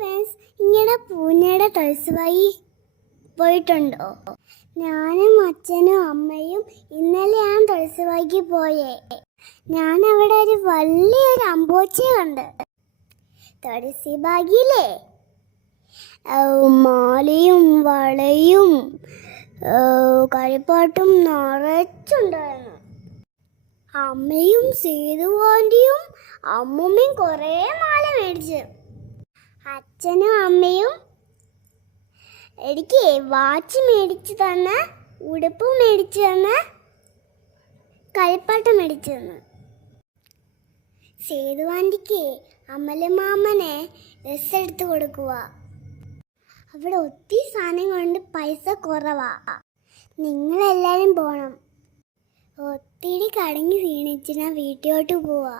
Friends, ഇങ്ങനെ പൂഞ്ഞയുടെ തുളസിവായി പോയിട്ടുണ്ടോ? ഞാനും അച്ഛനും അമ്മയും ഇന്നലെയാണ് തുളസിവായിക്ക് പോയേ. ഞാൻ അവിടെ ഒരു വലിയൊരു അമ്പോച്ചയെ കണ്ട്. തുളസി ബാഗിലേ മാലയും വളയും കളിപ്പാട്ടും നിറച്ചുണ്ടായിരുന്നു. അമ്മയും സേതുവാൻ്റിയും അമ്മൂമ്മയും കുറേ മാല മേടിച്ചു. അച്ഛനും അമ്മയും എനിക്ക് വാച്ച് മേടിച്ചു തന്ന്, ഉടുപ്പ് മേടിച്ചു തന്ന്, കളിപ്പാട്ടം മേടിച്ചു തന്നു. സേതുവാൻ്റിക്ക് അമലമാമനെ ഡ്രസ്സ് എടുത്ത് കൊടുക്കുക. അവിടെ ഒത്തിരി സാധനം കൊണ്ട് പൈസ കുറവാ. നിങ്ങളെല്ലാവരും പോകണം. ഒത്തിരി കടങ്ങി ക്ഷീണിച്ച് ഞാൻ വീട്ടിലോട്ട് പോവാ.